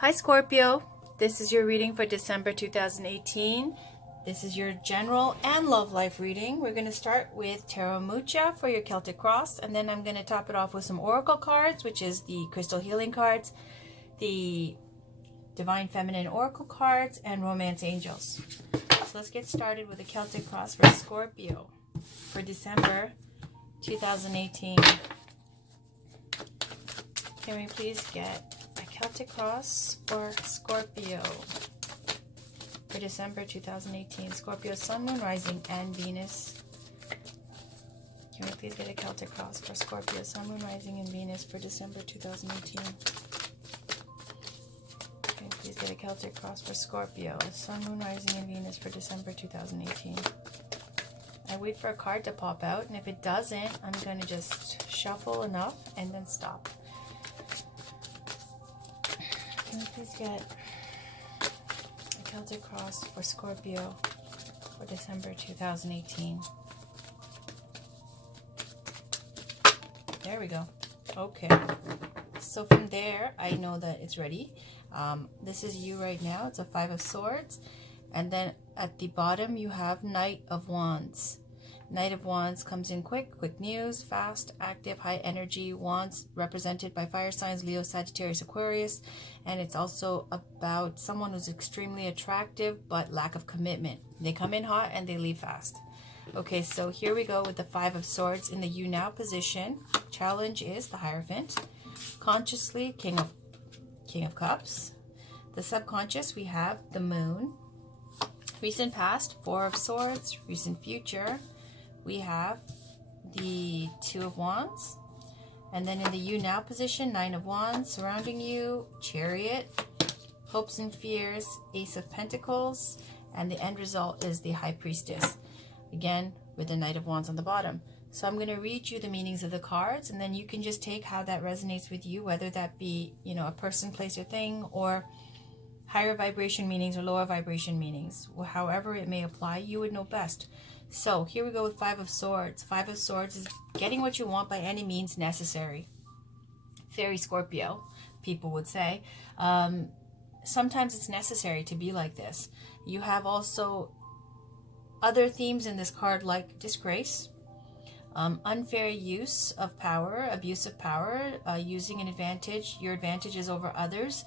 Hi Scorpio, this is your reading for December 2018. This is your general and love life reading. We're going to start with Tarot Mucha for your Celtic Cross, and then I'm going to top it off with some Oracle cards, which is the Crystal Healing cards, the Divine Feminine Oracle cards, and Romance Angels. So let's get started with the Celtic Cross for Scorpio for December 2018. Can we please get Celtic Cross for Scorpio for December 2018. Scorpio, Sun, Moon, Rising, and Venus. Can we please get a Celtic Cross for Scorpio, Sun, Moon, Rising, and Venus for December 2018? Can we please get a Celtic Cross for Scorpio, Sun, Moon, Rising, and Venus for December 2018? I wait for a card to pop out, and if it doesn't, I'm going to just shuffle enough and then stop. Can we please get a Celtic Cross for Scorpio for December 2018? There we go. Okay. So from there, I know that it's ready. This is you right now. It's a Five of Swords. And then at the bottom, you have Knight of Wands. Knight of Wands comes in quick news, fast, active, high energy. Wands represented by fire signs, Leo, Sagittarius, Aquarius. And it's also about someone who's extremely attractive but lack of commitment. They come in hot and they leave fast. Okay, so here we go with the Five of Swords in the you now position. Challenge is the Hierophant. Consciously, King of Cups. The subconscious, we have the Moon. Recent past, Four of Swords. Recent future, we have the Two of Wands. And then in the you now position, Nine of Wands surrounding you, Chariot, hopes and fears, Ace of Pentacles, and the end result is the High Priestess. Again, with the Knight of Wands on the bottom. So I'm going to read you the meanings of the cards, and then you can just take how that resonates with you, whether that be, a person, place, or thing, or higher vibration meanings or lower vibration meanings. However it may apply, you would know best. So here we go with Five of Swords. Five of Swords is getting what you want by any means necessary. Very Scorpio, people would say. Sometimes it's necessary to be like this. You have also other themes in this card like disgrace, unfair use of power, abuse of power, using an advantage, your advantages over others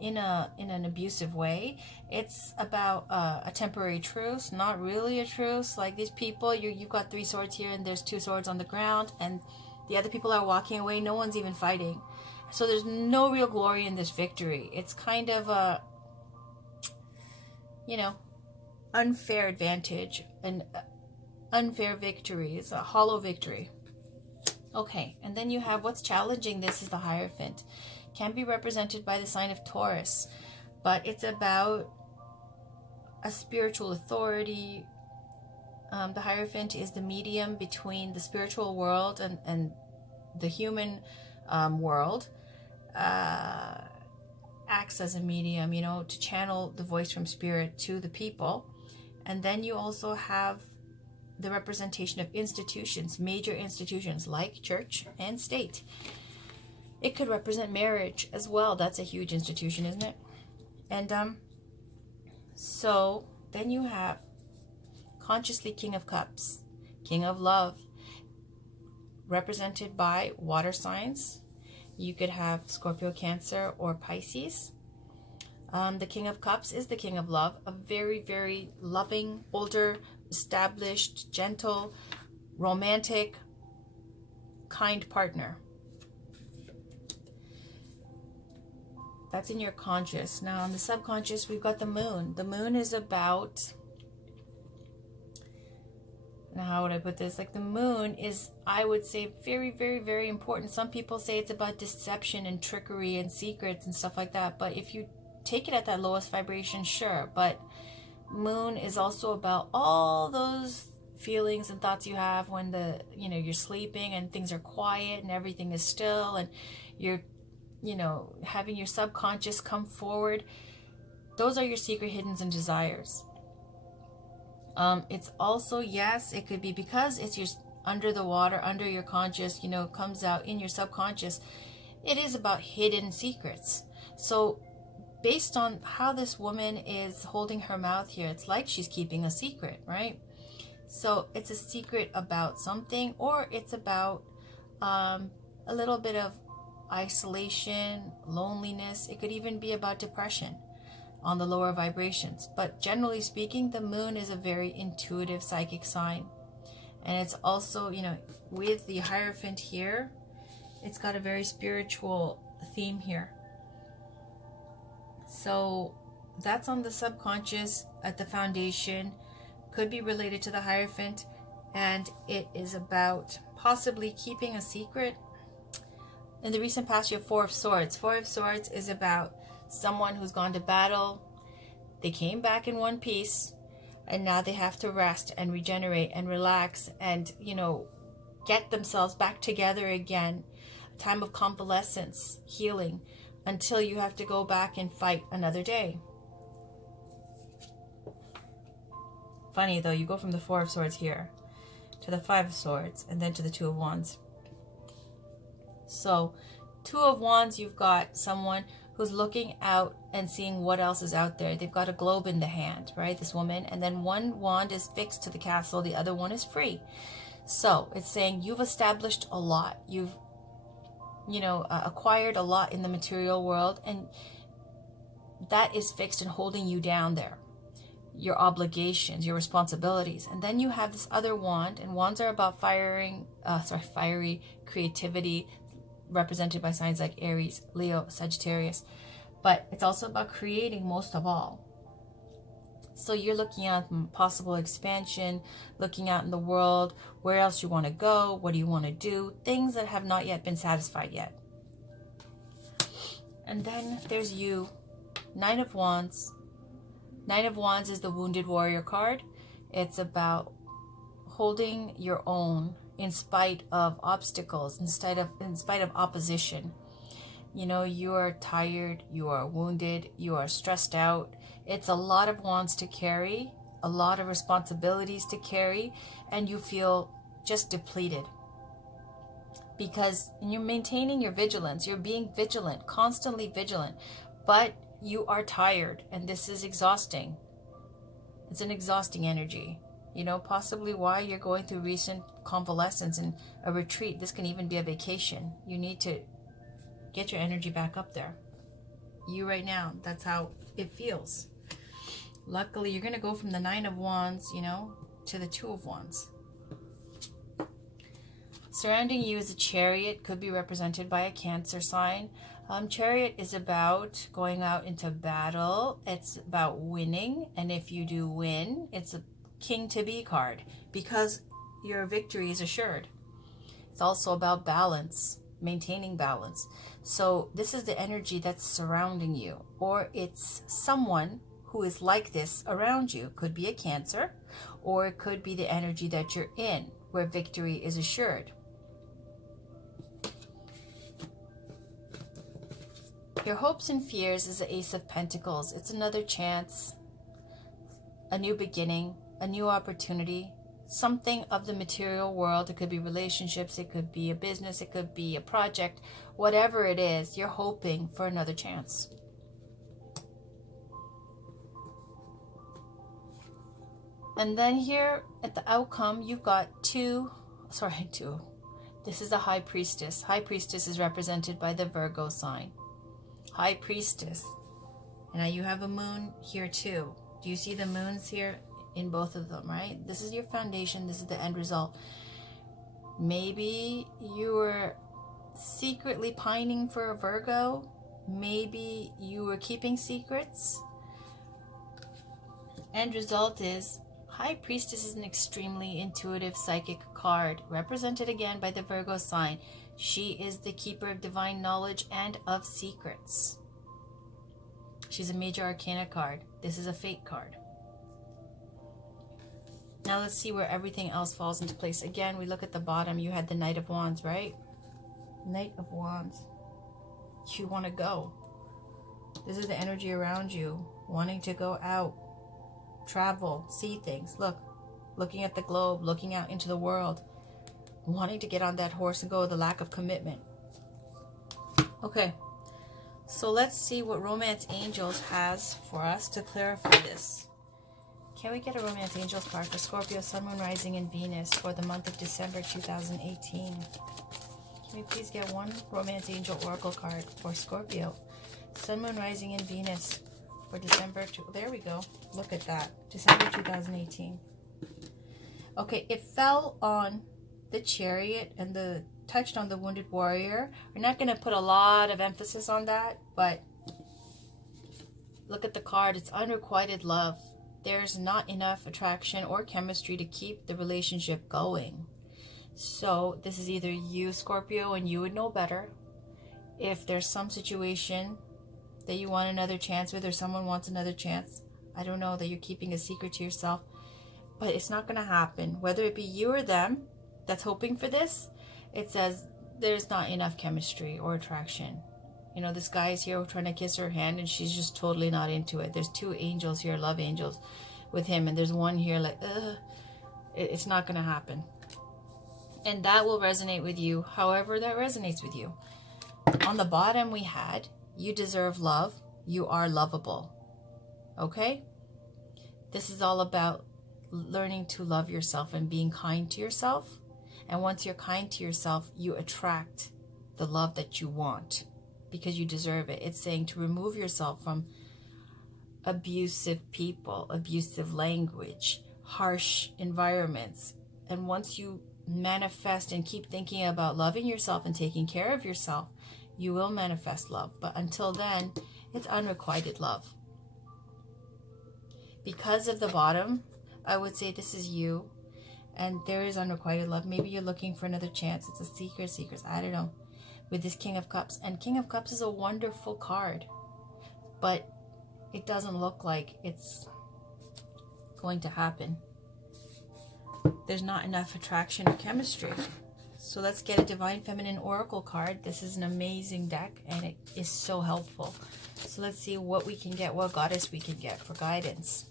in an abusive way. It's about a temporary truce, not really a truce. Like these people, you've got three swords here and there's two swords on the ground and the other people are walking away. No one's even fighting. So there's no real glory in this victory. It's kind of a, unfair advantage and unfair victory. It's a hollow victory. Okay, and then you have what's challenging this is the Hierophant. Can be represented by the sign of Taurus, but it's about a spiritual authority. The Hierophant is the medium between the spiritual world and the human world. Acts as a medium, to channel the voice from spirit to the people. And then you also have the representation of institutions, major institutions like church and state. It could represent marriage as well. That's a huge institution, isn't it? And so then you have consciously King of Cups, King of Love, represented by water signs. You could have Scorpio, Cancer, or Pisces. The King of Cups is the King of Love, a very, very loving, older, established, gentle, romantic, kind partner. That's in your conscious. Now, in the subconscious, we've got the Moon. The Moon is about, now how would I put this? Like the Moon is, I would say, very, very, very important. Some people say it's about deception and trickery and secrets and stuff like that. But if you take it at that lowest vibration, sure. But Moon is also about all those feelings and thoughts you have when you're sleeping and things are quiet and everything is still and you're having your subconscious come forward. Those are your secret, hidden, and desires. It's also, yes, it could be because it's your under the water, under your conscious, comes out in your subconscious. It is about hidden secrets. So based on how this woman is holding her mouth here, it's like she's keeping a secret, right? So it's a secret about something, or it's about a little bit of isolation, loneliness. It could even be about depression on the lower vibrations. But generally speaking, the moon is a very intuitive psychic sign. And it's also, you know, with the Hierophant here, it's got a very spiritual theme here. So that's on the subconscious at the foundation, could be related to the Hierophant, and it is about possibly keeping a secret. In the recent past, you have Four of Swords. Four of Swords is about someone who's gone to battle. They came back in one piece, and now they have to rest and regenerate and relax and, you know, get themselves back together again. A time of convalescence, healing, until you have to go back and fight another day. Funny though, you go from the Four of Swords here to the Five of Swords and then to the Two of Wands. So Two of Wands, you've got someone who's looking out and seeing what else is out there. They've got a globe in the hand, right, this woman, and then one wand is fixed to the castle, the other one is free. So it's saying you've established a lot, you've, you know, acquired a lot in the material world, and that is fixed and holding you down there. Your obligations, your responsibilities. And then you have this other wand, and wands are about fiery creativity, represented by signs like Aries, Leo, Sagittarius. But it's also about creating most of all. So you're looking at possible expansion, looking out in the world, where else you want to go, what do you want to do, things that have not yet been satisfied yet. And then there's you, Nine of Wands. Nine of Wands is the Wounded Warrior card. It's about holding your own in spite of obstacles, in spite of opposition. You know, you are tired, you are wounded, you are stressed out. It's a lot of wands to carry, a lot of responsibilities to carry, and you feel just depleted. Because you're maintaining your vigilance, you're being vigilant, constantly vigilant, but you are tired, and this is exhausting. It's an exhausting energy. You know, possibly why you're going through recent convalescence and a retreat. This can even be a vacation. You need to get your energy back up there. You right now, that's how it feels. Luckily, you're going to go from the Nine of Wands, you know, to the Two of Wands. Surrounding you is a Chariot, could be represented by a Cancer sign. Chariot is about going out into battle. It's about winning, and if you do win, it's a King to be card, because your victory is assured. It's also about balance, maintaining balance. So this is the energy that's surrounding you, or it's someone who is like this around you. Could be a Cancer, or it could be the energy that you're in, where victory is assured. Your hopes and fears is the Ace of Pentacles. It's another chance, a new beginning, a new opportunity, something of the material world. It could be relationships, it could be a business, it could be a project, whatever it is, you're hoping for another chance. And then here at the outcome, you've got two. This is the High Priestess. High Priestess is represented by the Virgo sign. High Priestess. And now you have a moon here too. Do you see the moons here in both of them, right? This is your foundation. This is the end result. Maybe you were secretly pining for a Virgo. Maybe you were keeping secrets. End result is High Priestess is an extremely intuitive psychic card, represented again by the Virgo sign. She is the keeper of divine knowledge and of secrets. She's a major arcana card. This is a fate card. Now let's see where everything else falls into place. Again, we look at the bottom. You had the Knight of Wands, right? Knight of Wands. You want to go. This is the energy around you, wanting to go out, travel, see things. Looking at the globe, looking out into the world, wanting to get on that horse and go, the lack of commitment. Okay, So let's see what Romance Angels has for us to clarify this. Can we get a Romance Angels card for Scorpio, Sun, Moon, Rising, and Venus for the month of December 2018? Can we please get one Romance Angel Oracle card for Scorpio, Sun, Moon, Rising, and Venus for December? There we go. Look at that. December 2018. Okay, it fell on the Chariot and the touched on the Wounded Warrior. We're not going to put a lot of emphasis on that, but look at the card. It's unrequited love. There's not enough attraction or chemistry to keep the relationship going. So this is either you, Scorpio, and you would know better. If there's some situation that you want another chance with, or someone wants another chance, I don't know, that you're keeping a secret to yourself, but it's not going to happen. Whether it be you or them that's hoping for this, it says there's not enough chemistry or attraction. You know, this guy is here trying to kiss her hand and she's just totally not into it. There's two angels here, love angels, with him, and there's one here like, it's not going to happen. And that will resonate with you, however that resonates with you. On the bottom we had, you deserve love, you are lovable. Okay? This is all about learning to love yourself and being kind to yourself. And once you're kind to yourself, you attract the love that you want because you deserve it. It's saying to remove yourself from abusive people, abusive language, harsh environments. And once you manifest and keep thinking about loving yourself and taking care of yourself, you will manifest love. But until then, it's unrequited love. Because of the bottom, I would say this is you, and there is unrequited love. Maybe you're looking for another chance. It's a secret, I don't know, with this King of Cups. And King of Cups is a wonderful card, but it doesn't look like it's going to happen. There's not enough attraction or chemistry. So let's get a Divine Feminine Oracle card. This is an amazing deck, and it is so helpful. So let's see what we can get, what goddess we can get for guidance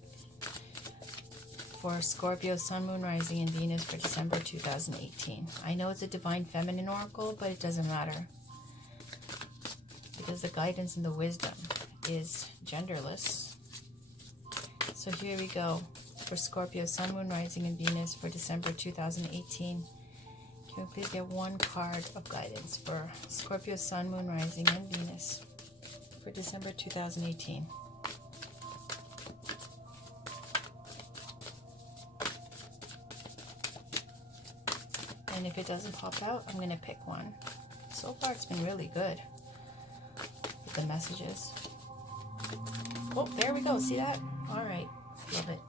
for Scorpio, Sun, Moon, Rising, and Venus for December 2018. I know it's a Divine Feminine Oracle, but it doesn't matter because the guidance and the wisdom is genderless. So here we go for Scorpio, Sun, Moon, Rising, and Venus for December 2018. Can we please get one card of guidance for Scorpio, Sun, Moon, Rising, and Venus for December 2018? And if it doesn't pop out, I'm going to pick one. So far, it's been really good with the messages. Oh, there we go. See that? All right. Love it.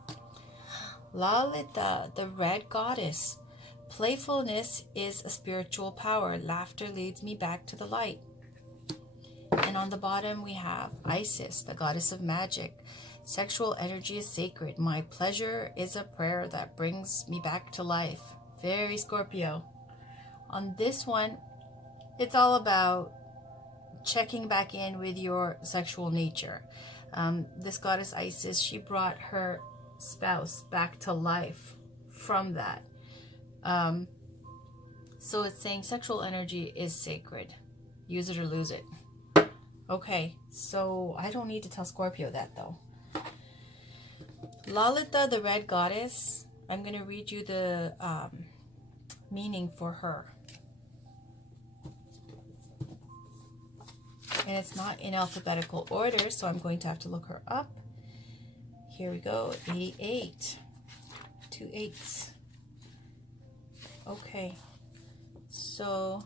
Lalita, the red goddess. Playfulness is a spiritual power. Laughter leads me back to the light. And on the bottom, we have Isis, the goddess of magic. Sexual energy is sacred. My pleasure is a prayer that brings me back to life. Very Scorpio. On this one, it's all about checking back in with your sexual nature. This goddess Isis, she brought her spouse back to life from that. So it's saying sexual energy is sacred. Use it or lose it. Okay, so I don't need to tell Scorpio that though. Lalita, the red goddess, I'm going to read you the meaning for her. And it's not in alphabetical order, so I'm going to have to look her up. Here we go, 88. 2 8s. Okay, so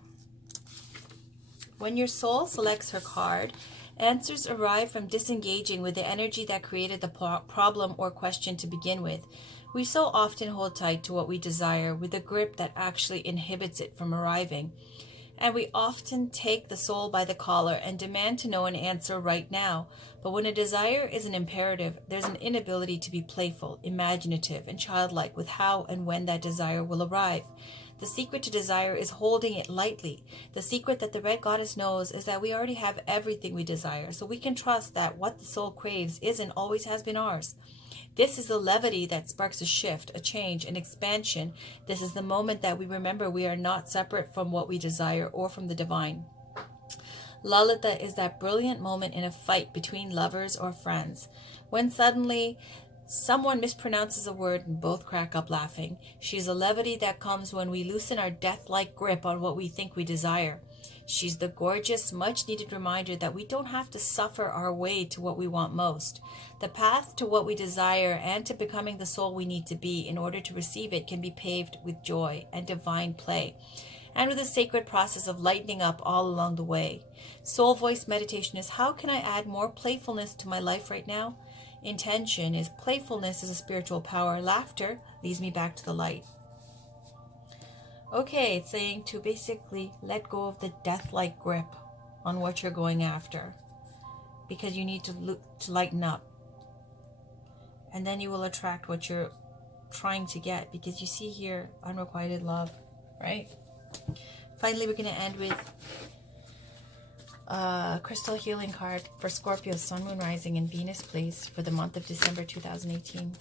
when your soul selects her card, answers arrive from disengaging with the energy that created the problem or question to begin with. We so often hold tight to what we desire with a grip that actually inhibits it from arriving. And we often take the soul by the collar and demand to know an answer right now. But when a desire is an imperative, there's an inability to be playful, imaginative, and childlike with how and when that desire will arrive. The secret to desire is holding it lightly. The secret that the red goddess knows is that we already have everything we desire, so we can trust that what the soul craves is and always has been ours. This is the levity that sparks a shift, a change, an expansion. This is the moment that we remember we are not separate from what we desire or from the divine. Lalita is that brilliant moment in a fight between lovers or friends, when suddenly someone mispronounces a word and both crack up laughing. She's a levity that comes when we loosen our death-like grip on what we think we desire. She's the gorgeous, much-needed reminder that we don't have to suffer our way to what we want most. The path to what we desire and to becoming the soul we need to be in order to receive it can be paved with joy and divine play, and with a sacred process of lightening up all along the way. Soul voice meditation is, how can I add more playfulness to my life right now? Intention is, playfulness is a spiritual power. Laughter leads me back to the light. Okay, it's saying to basically let go of the death-like grip on what you're going after, because you need to lighten up. And then you will attract what you're trying to get, because you see here unrequited love, right? Finally, we're going to end with a crystal healing card for Scorpio, Sun, Moon, Rising, and Venus, please, for the month of December 2018.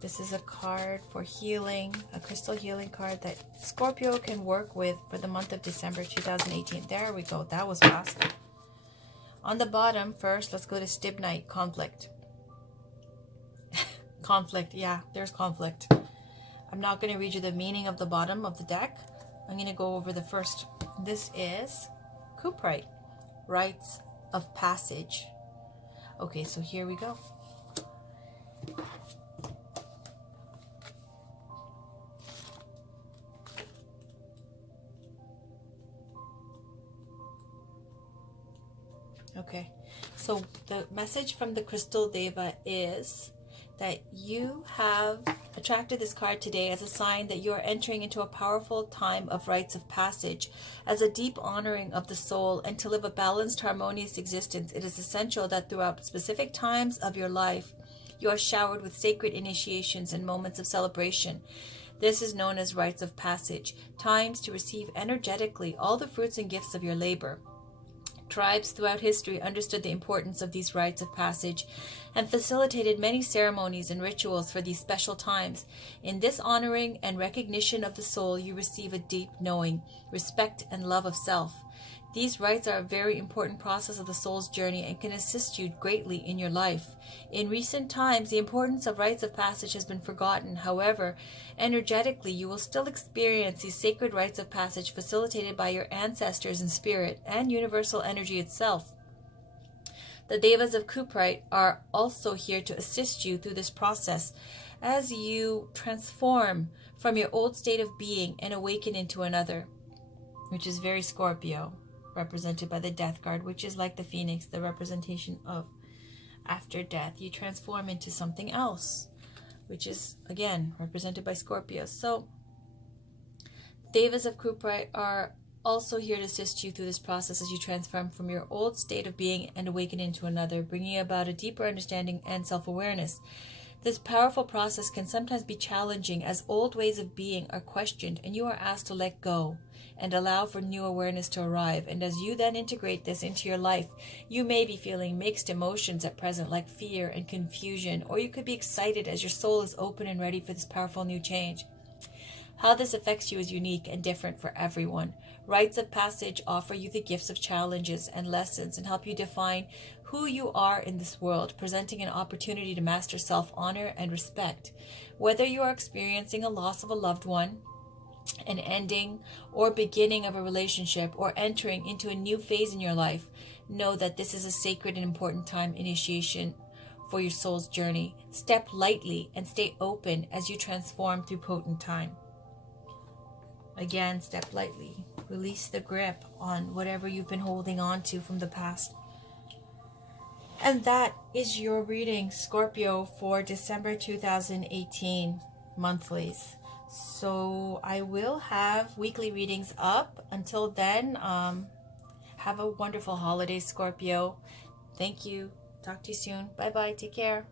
This is a card for healing, a crystal healing card that Scorpio can work with for the month of December 2018. There we go. That was fast. On the bottom, first, let's go to Stibnite, conflict. Conflict, yeah, there's conflict. I'm not going to read you the meaning of the bottom of the deck. I'm going to go over the first. This is cuprite, rites of passage. Okay, so here we go. Okay, so the message from the Crystal Deva is that you have attracted this card today as a sign that you are entering into a powerful time of rites of passage. As a deep honoring of the soul and to live a balanced, harmonious existence, it is essential that throughout specific times of your life, you are showered with sacred initiations and moments of celebration. This is known as rites of passage, times to receive energetically all the fruits and gifts of your labor. Tribes throughout history understood the importance of these rites of passage and facilitated many ceremonies and rituals for these special times. In this honoring and recognition of the soul, you receive a deep knowing, respect, and love of self. These rites are a very important process of the soul's journey and can assist you greatly in your life. In recent times, the importance of rites of passage has been forgotten. However, energetically, you will still experience these sacred rites of passage facilitated by your ancestors in spirit and universal energy itself. The Devas of Cuprite are also here to assist you through this process as you transform from your old state of being and awaken into another, which is very Scorpio, represented by the death card, which is like the phoenix, the representation of after death. You transform into something else, which is, again, represented by Scorpio. So, Devas of Cuprite are also here to assist you through this process as you transform from your old state of being and awaken into another, bringing about a deeper understanding and self-awareness. This powerful process can sometimes be challenging as old ways of being are questioned and you are asked to let go and allow for new awareness to arrive. And as you then integrate this into your life, you may be feeling mixed emotions at present, like fear and confusion, or you could be excited as your soul is open and ready for this powerful new change. How this affects you is unique and different for everyone. Rites of passage offer you the gifts of challenges and lessons and help you define who you are in this world, presenting an opportunity to master self-honor and respect. Whether you are experiencing a loss of a loved one, an ending or beginning of a relationship, or entering into a new phase in your life, know that this is a sacred and important time initiation for your soul's journey. Step lightly and stay open as you transform through potent time. Again, step lightly. Release the grip on whatever you've been holding on to from the past. And that is your reading, Scorpio, for December 2018 monthlies. So I will have weekly readings up. Until then, have a wonderful holiday, Scorpio. Thank you. Talk to you soon. Bye-bye. Take care.